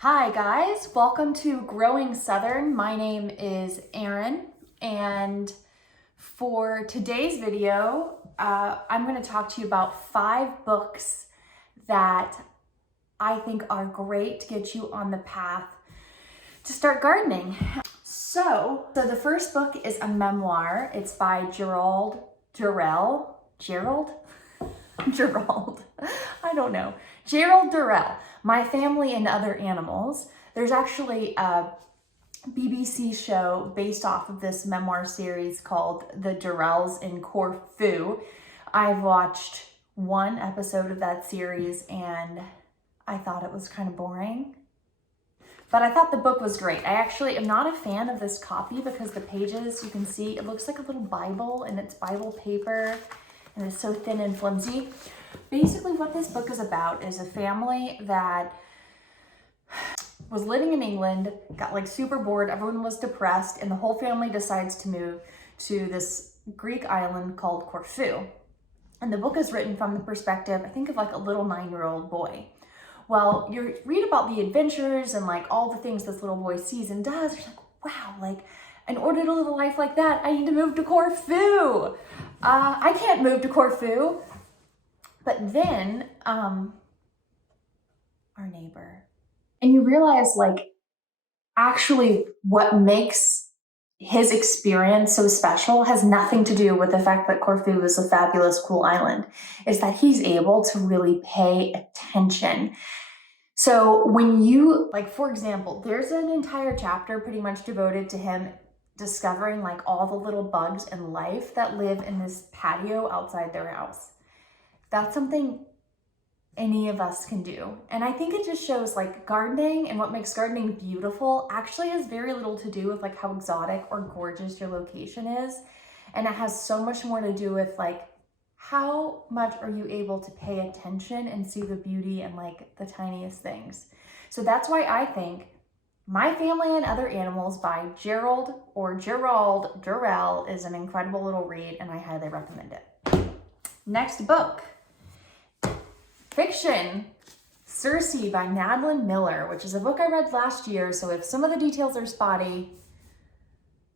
Hi guys, welcome to Growing Southern. My name is Erin, and for today's video, I'm going to talk to you about 5 books that I think are great to get you on the path to start gardening. So the first book is a memoir. It's by Gerald, I don't know. Gerald Durrell, My Family and Other Animals. There's actually a BBC show based off of this memoir series called The Durrells in Corfu. I've watched one episode of that series and I thought it was kind of boring. But I thought the book was great. I actually am not a fan of this copy because the pages, you can see, it looks like a little Bible and it's Bible paper and it's so thin and flimsy. Basically what this book is about is a family that was living in England, got like super bored, everyone was depressed, and the whole family decides to move to this Greek island called Corfu. And the book is written from the perspective, I think, of like a little 9-year-old boy. Well, you read about the adventures and like all the things this little boy sees and does. You're like, wow, like in order to live a life like that, I need to move to Corfu. I can't move to Corfu. But then, our neighbor. And you realize like actually what makes his experience so special has nothing to do with the fact that Corfu is a fabulous, cool island. It's that he's able to really pay attention. So when you, like, for example, there's an entire chapter pretty much devoted to him discovering like all the little bugs and life that live in this patio outside their house. That's something any of us can do. And I think it just shows like gardening and what makes gardening beautiful actually has very little to do with like how exotic or gorgeous your location is. And it has so much more to do with like how much are you able to pay attention and see the beauty and like the tiniest things. So that's why I think My Family and Other Animals by Gerald Durrell is an incredible little read and I highly recommend it. Next book. Fiction, Circe by Madeline Miller, which is a book I read last year, so if some of the details are spotty,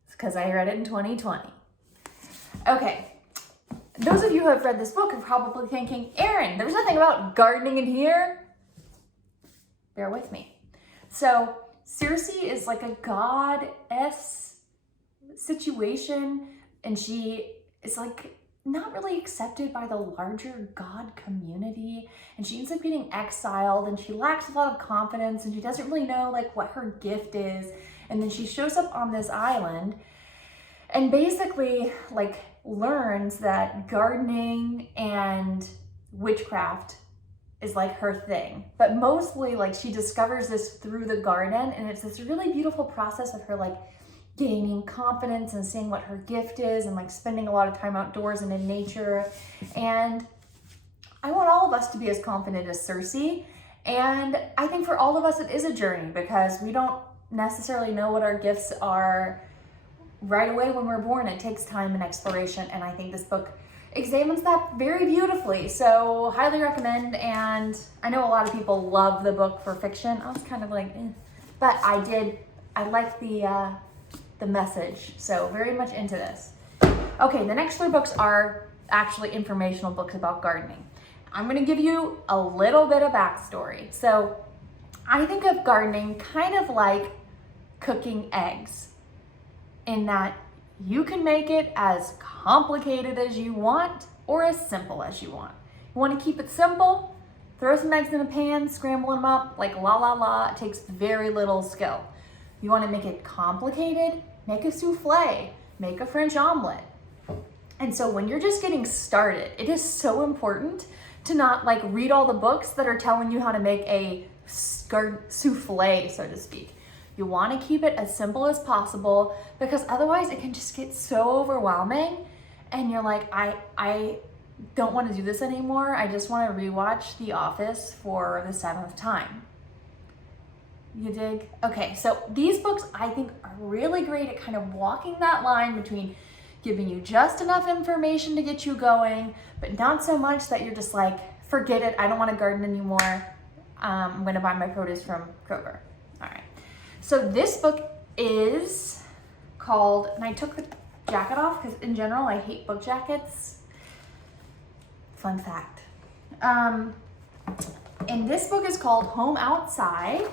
it's because I read it in 2020. Okay, those of you who have read this book are probably thinking, Erin, there's nothing about gardening in here. Bear with me. So Circe is like a goddess situation, and she is like not really accepted by the larger God community, and she ends up getting exiled, and she lacks a lot of confidence, and she doesn't really know like what her gift is. And then she shows up on this island and basically like learns that gardening and witchcraft is like her thing, but mostly like she discovers this through the garden, and it's this really beautiful process of her like gaining confidence and seeing what her gift is and like spending a lot of time outdoors and in nature. And I want all of us to be as confident as Circe. And I think for all of us, it is a journey because we don't necessarily know what our gifts are right away when we're born. It takes time and exploration. And I think this book examines that very beautifully. So highly recommend. And I know a lot of people love the book for fiction. I was kind of like, but I like the message, so very much into this. Okay, the next 3 books are actually informational books about gardening. I'm gonna give you a little bit of backstory. So I think of gardening kind of like cooking eggs, in that you can make it as complicated as you want or as simple as you want. You wanna keep it simple, throw some eggs in a pan, scramble them up like la la la. It takes very little skill. You wanna make it complicated, make a souffle, make a French omelet. And so when you're just getting started, it is so important to not like read all the books that are telling you how to make a souffle, so to speak. You want to keep it as simple as possible because otherwise it can just get so overwhelming and you're like, I don't want to do this anymore. I just want to rewatch The Office for the 7th time. You dig? Okay, so these books I think are really great at kind of walking that line between giving you just enough information to get you going, but not so much that you're just like, forget it, I don't want to garden anymore. I'm going to buy my produce from Kroger. So this book is called, and I took the jacket off because in general I hate book jackets. Fun fact. And this book is called Home Outside.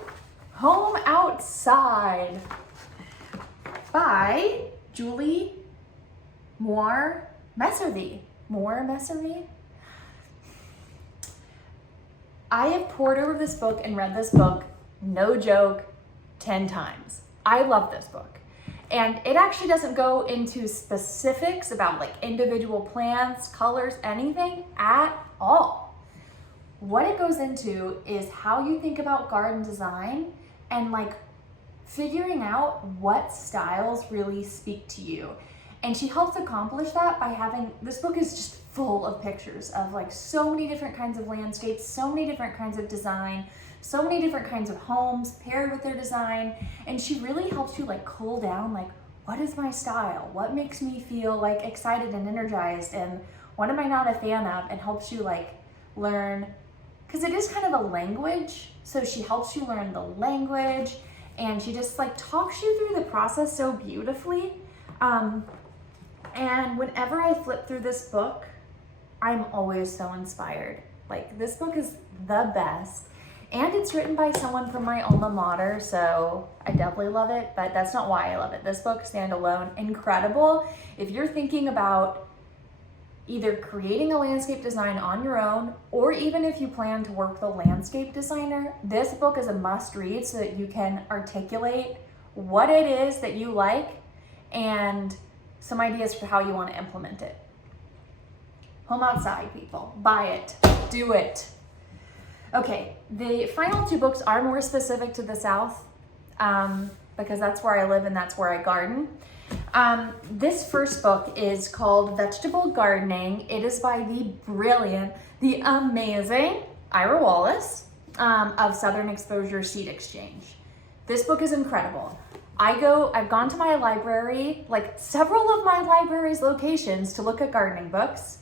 Home Outside by Julie Moore Messervy. I have pored over this book and read this book, no joke, 10 times. I love this book. And it actually doesn't go into specifics about like individual plants, colors, anything at all. What it goes into is how you think about garden design and like figuring out what styles really speak to you. And she helps accomplish that by having, this book is just full of pictures of like so many different kinds of landscapes, so many different kinds of design, so many different kinds of homes paired with their design. And she really helps you like cool down, like, what is my style? What makes me feel like excited and energized? And what am I not a fan of? And helps you like learn, because it is kind of a language. So she helps you learn the language, and she just like talks you through the process so beautifully. And whenever I flip through this book, I'm always so inspired. Like, this book is the best. And it's written by someone from my alma mater, so I definitely love it, but that's not why I love it. This book, standalone, incredible. If you're thinking about either creating a landscape design on your own, or even if you plan to work with a landscape designer, this book is a must read so that you can articulate what it is that you like and some ideas for how you want to implement it. Home Outside, people. Buy it. Do it. Okay, the final two books are more specific to the South because that's where I live and that's where I garden. This first book is called Vegetable Gardening. It is by the brilliant, the amazing Ira Wallace of Southern Exposure Seed Exchange. This book is incredible. I've gone to my library, like several of my library's locations, to look at gardening books,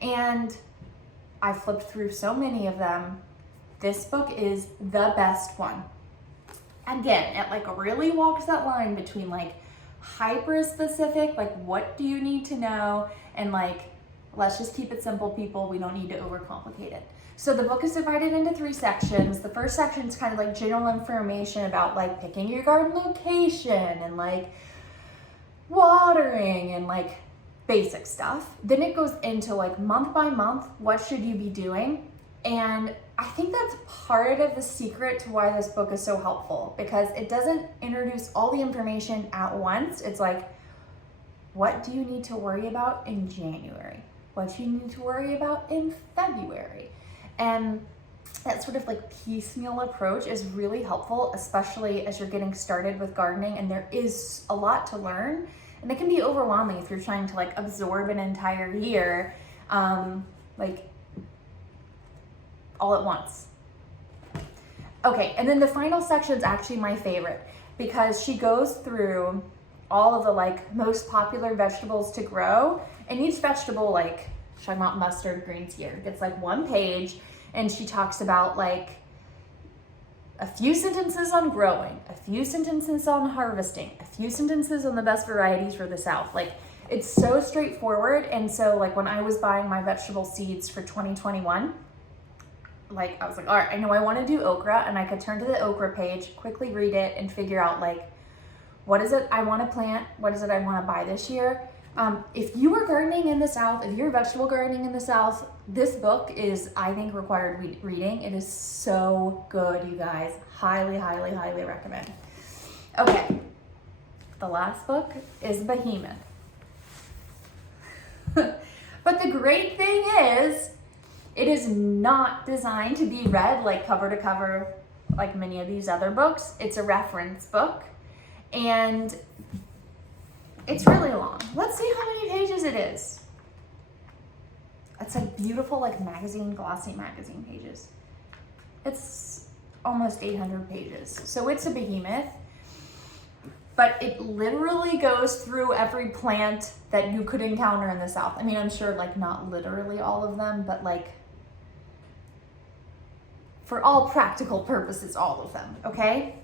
and I flipped through so many of them. This book is the best one. Again, it like really walks that line between like hyper specific, like what do you need to know, and like, let's just keep it simple, people. We don't need to overcomplicate it. So the book is divided into 3 sections. The first section is kind of like general information about like picking your garden location and like watering and like basic stuff. Then it goes into like month by month, what should you be doing? And I think that's part of the secret to why this book is so helpful, because it doesn't introduce all the information at once. It's like, what do you need to worry about in January? What do you need to worry about in February? And that sort of like piecemeal approach is really helpful, especially as you're getting started with gardening and there is a lot to learn. And it can be overwhelming if you're trying to like absorb an entire year, like all at once. Okay, and then the final section is actually my favorite because she goes through all of the like most popular vegetables to grow, and each vegetable, like she's talking about mustard greens here, gets like 1 page, and she talks about like a few sentences on growing, a few sentences on harvesting, a few sentences on the best varieties for the South. Like, it's so straightforward. And so like when I was buying my vegetable seeds for 2021, like I was like, all right, I know I want to do okra, and I could turn to the okra page, quickly read it, and figure out like, what is it I want to plant? What is it I want to buy this year? If you are gardening in the South, if you're vegetable gardening in the South, this book is, I think, required reading. It is so good, you guys. Highly, highly, highly recommend. Okay, the last book is Behemoth. But the great thing is, it is not designed to be read like cover to cover like many of these other books. It's a reference book, and it's really long. Let's see how many pages it is. It's like beautiful, like magazine, glossy magazine pages. It's almost 800 pages. So it's a behemoth, but it literally goes through every plant that you could encounter in the South. I mean, I'm sure like not literally all of them, but like for all practical purposes, all of them, okay?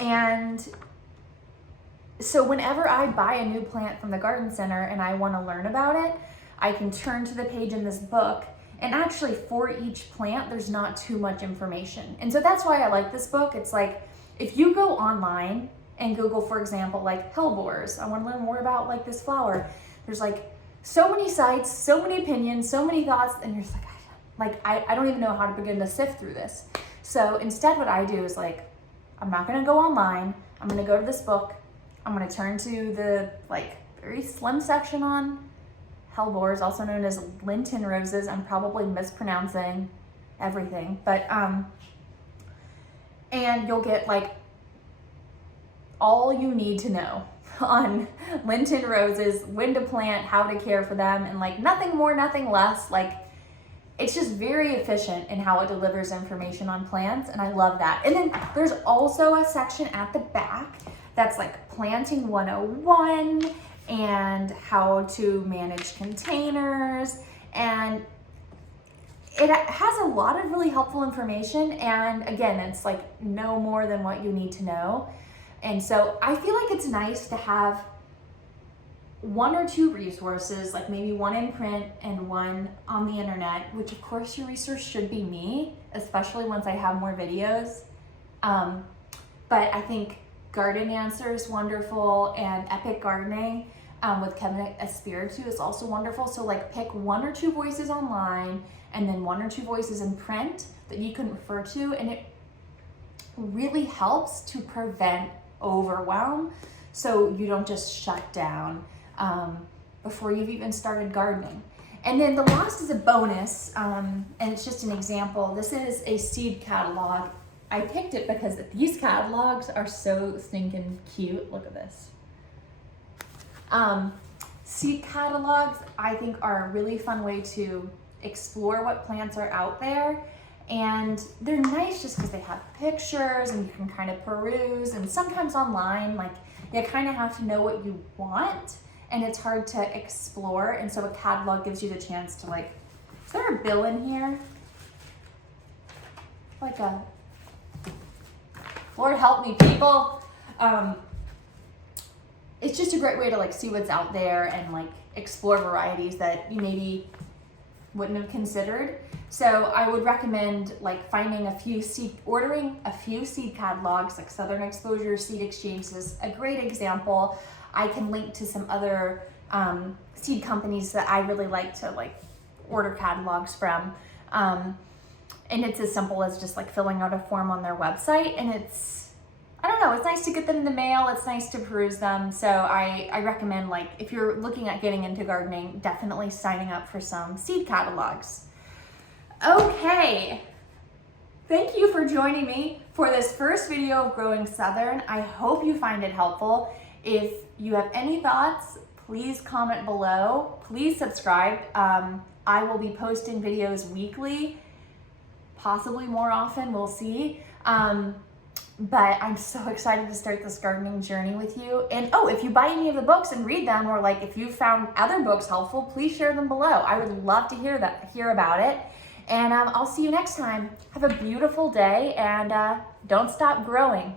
And so whenever I buy a new plant from the garden center and I want to learn about it, I can turn to the page in this book, and actually for each plant, there's not too much information. And so that's why I like this book. It's like, if you go online and Google, for example, like hellebores, I want to learn more about like this flower. There's like so many sites, so many opinions, so many thoughts, and you're just like, I don't even know how to begin to sift through this. So instead what I do is like, I'm not gonna go online. I'm gonna go to this book. I'm gonna turn to the like very slim section on hellebores, also known as Lenten roses. I'm probably mispronouncing everything, but and you'll get like all you need to know on Lenten roses, when to plant, how to care for them, and like nothing more, nothing less. Like, it's just very efficient in how it delivers information on plants, and I love that. And then there's also a section at the back that's like planting 101 and how to manage containers, and it has a lot of really helpful information, and again, it's like no more than what you need to know. And so I feel like it's nice to have one or two resources, like maybe one in print and one on the internet, which of course your resource should be me, especially once I have more videos. But I think Garden Answer is wonderful, and Epic Gardening with Kevin Espiritu is also wonderful. So like pick one or two voices online and then one or two voices in print that you can refer to, and it really helps to prevent overwhelm so you don't just shut down before you've even started gardening. And then the last is a bonus, and it's just an example. This is a seed catalog. I picked it because these catalogs are so stinking cute. Look at this. Seed catalogs, I think, are a really fun way to explore what plants are out there. And they're nice just because they have pictures and you can kind of peruse. And sometimes online, like, you kind of have to know what you want, and it's hard to explore. And so a catalog gives you the chance to, like, is there a bill in here? Like a, Lord help me, people. It's just a great way to like see what's out there and like explore varieties that you maybe wouldn't have considered. So I would recommend like finding ordering a few seed catalogs, like Southern Exposure Seed Exchange is a great example. I can link to some other seed companies that I really like to like order catalogs from. And it's as simple as just like filling out a form on their website, and it's, I don't know, it's nice to get them in the mail. It's nice to peruse them. So I recommend, like, if you're looking at getting into gardening, definitely signing up for some seed catalogs. Okay, thank you for joining me for this first video of Growing Southern. I hope you find it helpful. If you have any thoughts, please comment below. Please subscribe. I will be posting videos weekly, possibly more often, we'll see. But I'm so excited to start this gardening journey with you. And oh, if you buy any of the books and read them, or like if you found other books helpful, please share them below. I would love to hear about it. And I'll see you next time. Have a beautiful day, and don't stop growing.